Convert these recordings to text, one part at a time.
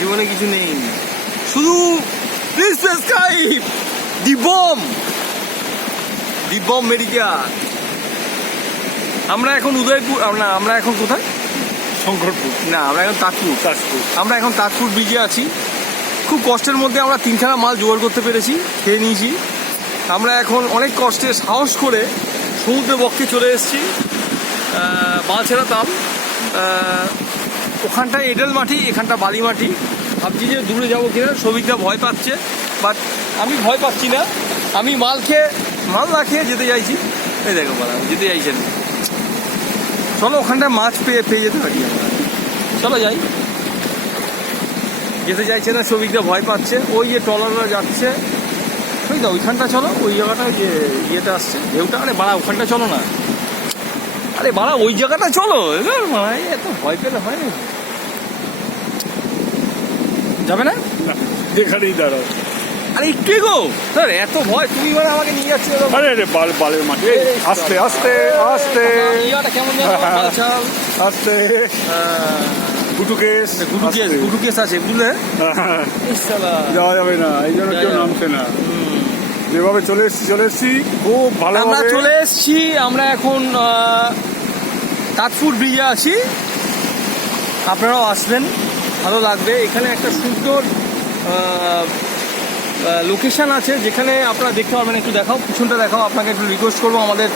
জীবনে কিছু নেই, শুধু প্লিজ সাবস্ক্রাইব দীপম মেডিকেয়ার। আমরা এখন উদয়পুর, আমরা এখন কোথায়? শঙ্করপুর না, আমরা এখন তাজপুর। আমরা এখন তাজপুর ব্রিজে আছি। খুব কষ্টের মধ্যে আমরা 3খানা মাল জোগাড় করতে পেরেছি, খেয়ে নিয়েছি। আমরা এখন অনেক কষ্টে সাহস করে সমুদ্রের বক্ষে চলে এসেছি। বালছেড়া তাল, ওখানটায় এঁটেল মাটি, এখানটা বালি মাটি। ভাবছি যে দূরে যাবো কিনা, সবিকটা ভয় পাচ্ছে, বাট আমি ভয় পাচ্ছি না। আমি মাল না খেয়ে যেতে চাইছি। এই দেখো বলা, আমি যেতে চাইছেন, চলো ওখানটায় মাছ পেয়ে যেতে পারি আমরা। চলো যাই। যেতে চাইছে না, সবিকটা ভয় পাচ্ছে। ওই যে ট্রলাররা যাচ্ছে, ওই দা ওইখানটা চলো, ওই জায়গাটা যে ইয়েটা আসছে ঢেউটা। আরে বাড়া, ওখানটা চলো না, আরে বাড়া ওই জায়গাটা চলো। এবার বাড়া এত ভয় পেলে হয় না, যাবে না? এখানেই দাঁড়াও। আরে একটু গো স্যার, এত ভয় তুমি মানে আমাকে নিয়ে যাচ্ছ। আরে আরে বালের মাটি, আস্তে আস্তে আস্তে। ইয়াটা কেমন যেন বালছাল, আস্তে। গুটু কেস আছে বুঝলে। যাওয়া যাবে না, এই জন্য কেউ নামছে না। যেভাবে চলে এসছি খুব ভালো। আমরা চলে এসছি, আমরা এখন তাজপুর ব্রিজে আছি। আপনারাও আসবেন, ভালো লাগবে। এখানে একটা সুন্দর লোকেশন আছে যেখানে আপনারা দেখতে পারবেন। একটু দেখাও, পিছনটা দেখাও। আপনাকে একটু রিকোয়েস্ট করবো আমাদের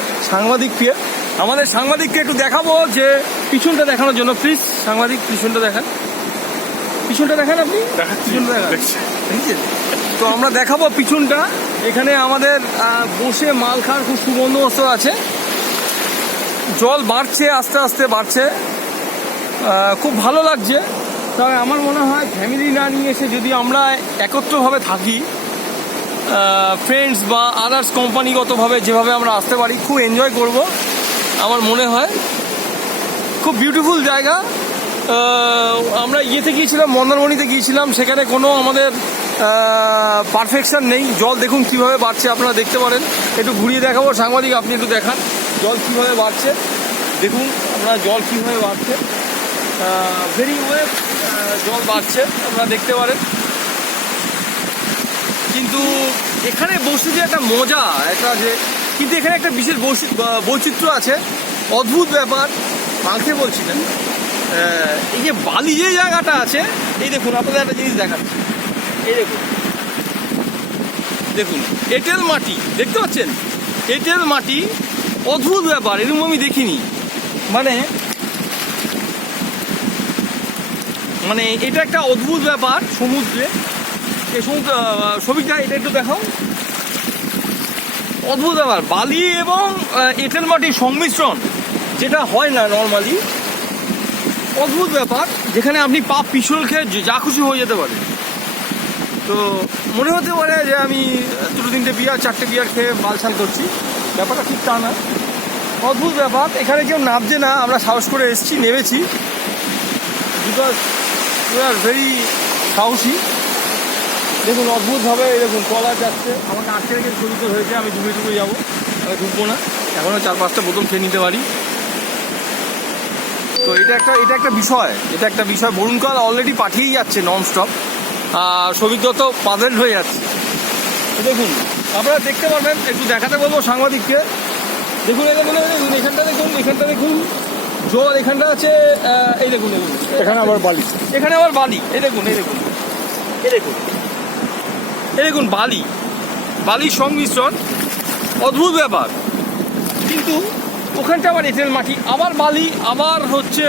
সাংবাদিককে একটু দেখাবো যে পিছনটা দেখানোর জন্য। প্লিজ সাংবাদিক, পিছনটা দেখান আপনি। পিছনটা দেখান, দেখছেন তো? আমরা দেখাবো পিছনটা। এখানে আমাদের বসে মাল খাওয়ার খুব সুবন্দোবস্ত আছে। জল বাড়ছে, আস্তে আস্তে বাড়ছে, খুব ভালো লাগছে। তবে আমার মনে হয় ফ্যামিলি না নিয়ে এসে যদি আমরা একত্রভাবে থাকি, ফ্রেন্ডস বা আদার্স কোম্পানিগতভাবে যেভাবে আমরা আসতে পারি, খুব এনজয় করব আমার মনে হয়। খুব বিউটিফুল জায়গা। আমরা ইয়েতে গিয়েছিলাম, মন্দারমণিতে গিয়েছিলাম, সেখানে কোনো আমাদের পারফেকশন নেই। জল দেখুন কীভাবে বাড়ছে, আপনারা দেখতে পারেন। একটু ঘুরিয়ে দেখাবো সাংবাদিক, আপনি একটু দেখান জল কীভাবে বাড়ছে। দেখুন আপনারা জল কীভাবে বাড়ছে, ভেরি ওয়েভ জল বাড়ছে, আপনারা দেখতে পারেন। কিন্তু এখানে বসে যে একটা মজা, কিন্তু এখানে একটা বিশেষ বৈচিত্র্য আছে, অদ্ভুত ব্যাপার। মাংসে বলছিলেন এই যে বালি যে জায়গাটা আছে, এই দেখুন আপনাদের একটা জিনিস দেখাচ্ছি। এই দেখুন এঁটেল মাটি, দেখতে পাচ্ছেন? এঁটেল মাটি, অদ্ভুত ব্যাপার, এরকম আমি দেখিনি। মানে এটা একটা অদ্ভুত ব্যাপার সমুদ্রে। এই সমুদ্র ছবিটা এটা একটু দেখাও। অদ্ভুত ব্যাপার, বালি এবং এঁটেল মাটির সংমিশ্রণ, যেটা হয় না নর্মালি। অদ্ভুত ব্যাপার, যেখানে আপনি পা পিছল খেয়ে যা খুশি হয়ে যেতে পারে। তো মনে হতে পারে যে আমি 2-3টে বিয়ার 4টে বিয়ার খেয়ে বালছাল করছি, ব্যাপারটা ঠিক তা না। অদ্ভুত ব্যাপার, এখানে কেউ নামছে না, আমরা সাহস করে এসেছি, নেমেছি, বিকজ উই আর ভেরি সাহসী। দেখুন অদ্ভুতভাবে, দেখুন ট্রলার যাচ্ছে, আমাকে আটকে রেখে ছবি তো হয়েছে। আমি ডুবে যাবো, আমি ঢুকবো না, এখনও 4-5টা বোতল খেয়ে নিতে পারি। তো এটা একটা বিষয়। বরুণকাল অলরেডি পাঠিয়েই যাচ্ছে ননস্টপ, আর সবিকগত পাজেল হয়ে যাচ্ছে। দেখুন আপনারা দেখতে পারবেন, একটু দেখাতে বলবো সাংবাদিককে। দেখুন এখানটা দেখুন জল, এখানটা আছে। এই দেখুন এখানে আবার বালি, এই দেখুন বালির সংমিশ্রণ, অদ্ভুত ব্যাপার। কিন্তু ওখানটা আবার এঁটেল মাটি, আবার বালি, আবার হচ্ছে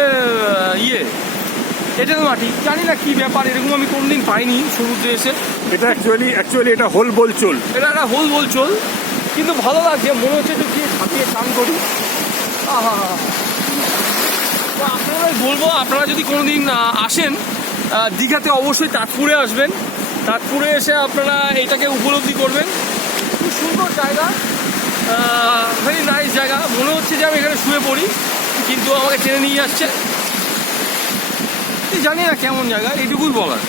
এঁটেল মাটি। জানি না কি ব্যাপার, এরকম আমি কোনোদিন পাইনি সমুদ্রে এসে। এটা অ্যাকচুয়ালি এটা হোল বলচল। এটা একটা হোল বলচল, কিন্তু ভালো লাগছে, মনে হচ্ছে একটু গিয়ে ছাপিয়ে চান করি। তো আপনারাই বলবো, আপনারা যদি কোনোদিন আসেন দীঘাতে, অবশ্যই তাজপুরে আসবেন। তাজপুরে এসে আপনারা এইটাকে উপলব্ধি করবেন। খুব সুন্দর জায়গা, ভেরি নাইস জায়গা। মনে হচ্ছে যে আমি এখানে শুয়ে পড়ি, কিন্তু আমাকে টেনে নিয়ে যাচ্ছে। জানি না কেমন জায়গা, এইটুকুই বলার।